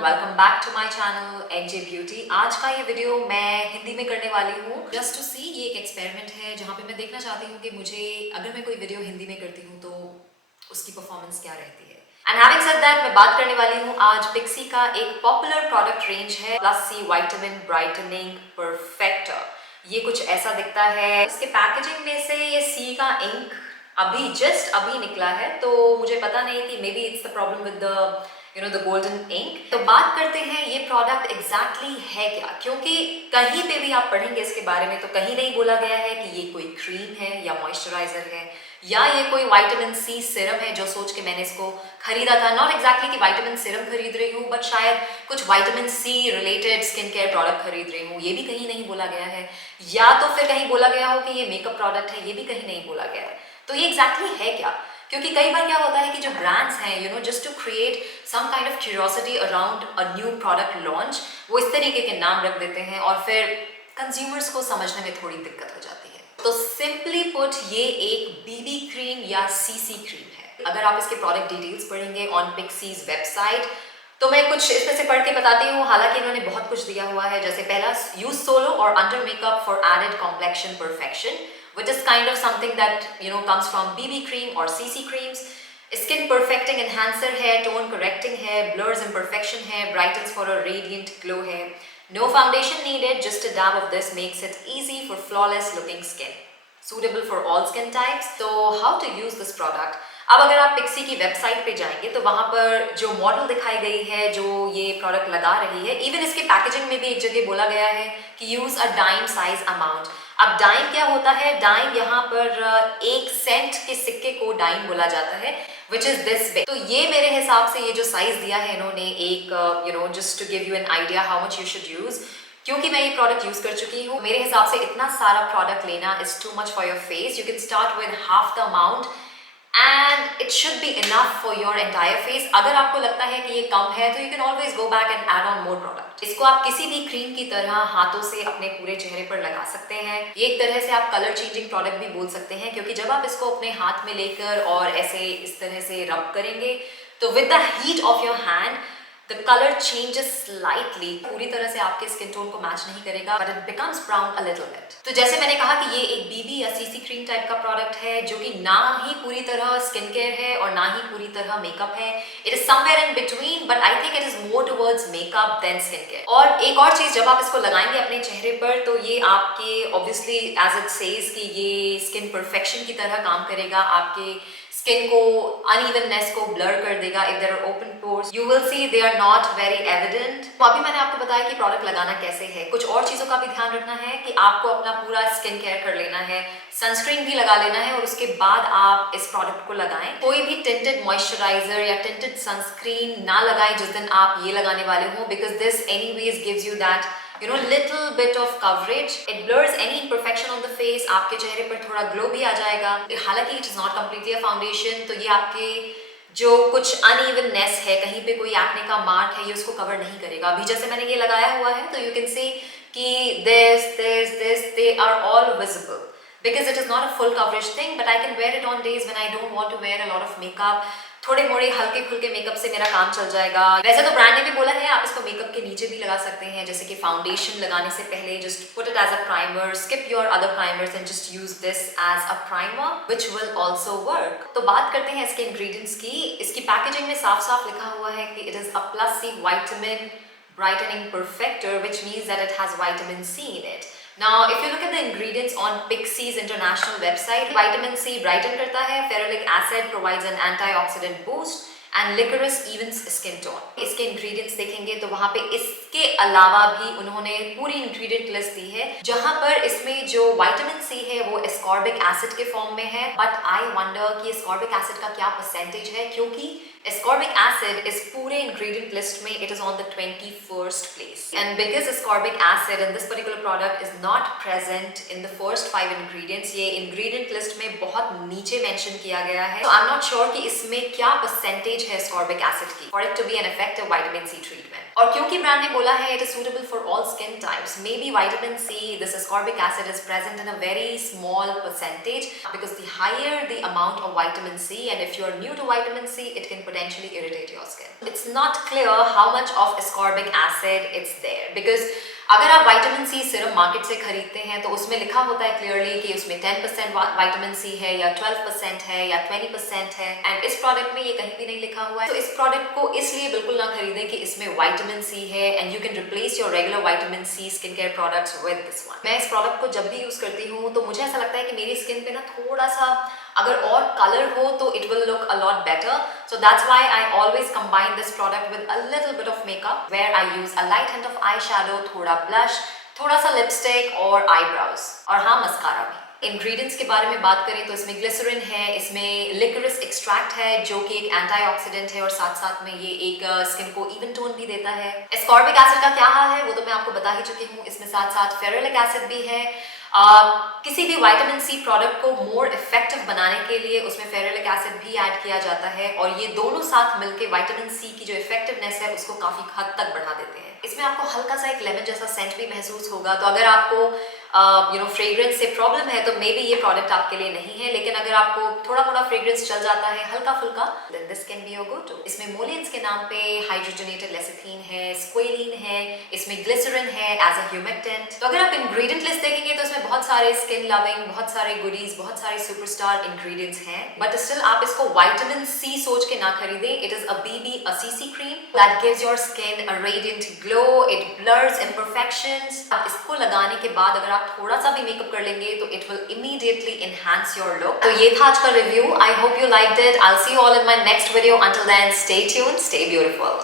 Welcome back to my channel NJ beauty. आज का ये वीडियो मैं हिंदी में करने वाली हूँ जस्ट टू सी। ये एक एक्सपेरिमेंट है जहाँ पे मैं देखना चाहती हूँ कि मुझे अगर मैं कोई वीडियो हिंदी में करती हूँ तो उसकी परफॉर्मेंस क्या रहती है। एंड हैविंग सेड दैट, मैं बात करने वाली हूँ आज पिक्सी का एक पॉपुलर प्रोडक्ट रेंज है plus C vitamin brightening perfector. ये कुछ ऐसा दिखता है। इसके पैकेजिंग में से ये सी का इंक अभी निकला है, तो मुझे पता नहीं कि maybe it's the problem with the golden ink. तो बात करते हैं ये प्रोडक्ट एग्जैक्टली है क्या, क्योंकि कहीं पे भी आप पढ़ेंगे इसके बारे में तो कहीं नहीं बोला गया है कि ये कोई क्रीम है या मॉइस्चराइजर है या ये कोई विटामिन सी सिरम है, जो सोच के मैंने इसको खरीदा था। नॉट एग्जैक्टली कि विटामिन सिरम खरीद रही हूँ, बट शायद कुछ vitamin C related skin care product खरीद रही हूँ, ये भी कहीं नहीं बोला गया है। या तो फिर कहीं बोला गया हो कि ये मेकअप प्रोडक्ट है, ये भी कहीं नहीं बोला गया है। तो ये एग्जैक्टली है क्या? क्योंकि कई बार क्या होता है कि जो ब्रांड्स हैं just to create some kind of curiosity around a new product launch, वो इस तरीके के नाम रख देते हैं और फिर कंज्यूमर्स को समझने में थोड़ी दिक्कत हो जाती है। तो सिंपली पुट, ये एक बीबी क्रीम या सीसी क्रीम है। अगर आप इसके प्रोडक्ट डिटेल्स पढ़ेंगे ऑन पिक्सीज वेबसाइट तो मैं कुछ इसमें से पढ़ के बताती हूँ। हालांकि इन्होंने बहुत कुछ दिया हुआ है, जैसे पहला, यूज सोलो और under makeup for added complexion perfection, which is kind of something that comes from BB cream or CC creams. Skin perfecting enhancer है, tone correcting है, blurs imperfection है, brightens for a radiant glow है. No foundation needed, just a dab of this makes it easy for flawless looking skin. Suitable for all skin types. So how to use this product? अब अगर आप pixie की website पे जाएंगे तो वहां पर जो मॉडल दिखाई गई है जो ये प्रोडक्ट लगा रही है, इवन इसके पैकेजिंग में भी एक जगह बोला गया है कि use a dime size amount. अब डाइम क्या होता है? डाइम यहाँ पर 1 सेंट के सिक्के को डाइम बोला जाता है, विच इज दिस बिग। तो ये मेरे हिसाब से ये जो साइज दिया है इन्होंने, एक just to give you an idea how much you should use. क्योंकि मैं ये प्रोडक्ट यूज कर चुकी हूँ, मेरे हिसाब से इतना सारा प्रोडक्ट लेना is too much for your face. You can start with half the amount and it should be enough for your entire face. अगर आपको लगता है कि ये कम है तो you can always go back and add on more product. इसको आप किसी भी क्रीम की तरह हाथों से अपने पूरे चेहरे पर लगा सकते हैं। ये एक तरह से आप कलर चेंजिंग प्रोडक्ट भी बोल सकते हैं, क्योंकि जब आप इसको अपने हाथ में लेकर और ऐसे इस तरह से रब करेंगे तो with the heat of your hand the color changes slightly. पूरी तरह से आपके स्किन टोन को मैच नहीं करेगा, but it becomes brown a little bit. तो जैसे मैंने कहा कि ये एक बीबी या सीसी क्रीम टाइप का प्रोडक्ट है, जो कि ना ही पूरी तरह स्किन केयर है और ना ही पूरी तरह मेकअप है। It is somewhere in between, but I think it is more towards makeup than skin care. और एक और चीज, जब आप इसको लगाएंगे अपने चेहरे पर तो ये आपके obviously as it says कि ये स्किन परफेक्शन की तरह काम करेगा, आपके स्किन को अनइवननेस को ब्लर कर देगा। If there are open pores you will see they are not very evident. तो अभी मैंने आपको बताया कि प्रोडक्ट लगाना कैसे है। कुछ और चीजों का भी ध्यान रखना है कि आपको अपना पूरा स्किन केयर कर लेना है, सनस्क्रीन भी लगा लेना है और उसके बाद आप इस प्रोडक्ट को लगाएं। कोई भी टिंटेड मॉइस्चराइजर या टिंटेड सनस्क्रीन ना लगाएं जिस दिन आप ये लगाने वाले हो, because this anyways gives you that little bit of coverage. It blurs any imperfection on the face. आपके चेहरे पर थोड़ा ग्लो भी आ जाएगा। हालांकि it is not completely a foundation, तो ये आपके जो कुछ अनइवननेस है, कहीं पे कोई एक्ने का मार्क है, ये उसको कवर नहीं करेगा। अभी जैसे मैंने ये लगाया हुआ है तो you can see कि this they are all visible because it is not a full coverage thing, but I can wear it on days when I don't want to wear a lot of makeup. थोड़े मोड़े हल्के फुल्के makeup से मेरा काम चल जाएगा। वैसे तो ब्रांड ने भी बोला है आप इसको मेकअप के नीचे भी लगा सकते हैं, जैसे कि फाउंडेशन लगाने से पहले just put it as a primer, skip your other primers and just use this as a primer which will also work. तो बात करते हैं इसके इंग्रेडिएंट्स की। इसकी पैकेजिंग में साफ साफ लिखा हुआ है कि it is a plus C vitamin brightening perfector, which means that it has vitamin C in it. Now, if you look at the ingredients on Pixie's international website, vitamin C brighten करता है, ferulic acid provides an antioxidant boost, and licorice evens skin tone. इसके ingredients देखेंगे तो वहाँ पे इसके अलावा भी उन्होंने पूरी ingredient list दी है, जहाँ पर इसमें जो vitamin C है वो ascorbic acid के फॉर्म में है। But I wonder कि ascorbic acid का क्या percentage है, क्योंकि ascorbic acid is पूरे ingredient list में it is on the 21st place, and because ascorbic acid in this particular product is not present in the first 5 ingredients, ये ingredient list में बहुत नीचे mention किया गया है। So I'm not sure कि इसमें क्या percentage है ascorbic acid की for it to be an effective vitamin C treatment. और क्योंकि ब्रांड ने बोला है it is suitable for all skin types, maybe vitamin C, this ascorbic acid is present in a very small percentage, because the higher the amount of vitamin C, and if you are new to vitamin C, it can potentially irritate your skin. It's not clear how much of ascorbic acid it's there because अगर आप vitamin C Siram market से खरीदते हैं तो उसमें लिखा होता है क्लियरली कि उसमें 10% विटामिन सी है या 12% है या 20% है, एंड इस प्रोडक्ट में ये कहीं भी नहीं लिखा हुआ है। तो इस प्रोडक्ट को इसलिए बिल्कुल ना खरीदें कि इसमें विटामिन सी है, and you can replace your regular vitamin C skin care products with this one. मैं इस प्रोडक्ट को जब भी यूज करती हूँ तो मुझे ऐसा लगता है कि मेरी स्किन पे ना थोड़ा सा अगर और कलर हो तो it will look a lot better, so that's why I always combine this product with a little bit of makeup where I use a light hint of eyeshadow, थोड़ा blush, थोड़ा सा लिपस्टिक और eyebrows, और हाँ mascara भी। Ingredients के बारे में बात करें तो इसमें ग्लिसरीन है, इसमें लिकोरिस एक्सट्रैक्ट है जो कि एक एंटीऑक्सीडेंट है और साथ साथ में ये एक स्किन को इवन टोन भी देता है। एस्कॉर्बिक एसिड का क्या हाल है वो तो मैं आपको बता ही चुकी हूँ। इसमें साथ साथ फेरुलिक एसिड भी है। किसी भी विटामिन सी प्रोडक्ट को मोर इफेक्टिव बनाने के लिए उसमें फेरुलिक एसिड भी ऐड किया जाता है, और ये दोनों साथ मिलकर विटामिन सी की जो इफेक्टिवनेस है उसको काफी हद तक बढ़ा देते हैं। इसमें आपको हल्का सा एक लेमन जैसा सेंट भी महसूस होगा, तो अगर आपको फ्रेग्रेंस से प्रॉब्लम है तो मे बी ये प्रोडक्ट आपके लिए नहीं है, लेकिन अगर आपको थोड़ा मोड़ा फ्रेग्रेंस चल जाता है हल्का फुल्का, then this can be your go to. इसमें मोलियंस के नाम पे हाइड्रोजनेटेड लेसिथीन है, स्क्वेलिन है, इसमें ग्लिसरीन है एज अ ह्यूमेक्टेंट। तो अगर आप इंग्रेडिएंट लिस्ट देखेंगे तो इसमें बहुत सारे स्किन लविंग, बहुत सारे गुडीज, बहुत सारे सुपरस्टार इंग्रेडिएंट्स हैं, बट स्टिल आप इसको विटामिन सी सोच के ना खरीदें। It is a BB, a CC cream that gives your skin a radiant glow, it blurs imperfections। आप इसको लगाने के बाद अगर आप थोड़ा सा भी मेकअप कर लेंगे तो it will immediately enhance your look. तो ये था आज का review. I hope you liked it. I will see you all in my next video. Until then stay tuned, stay beautiful.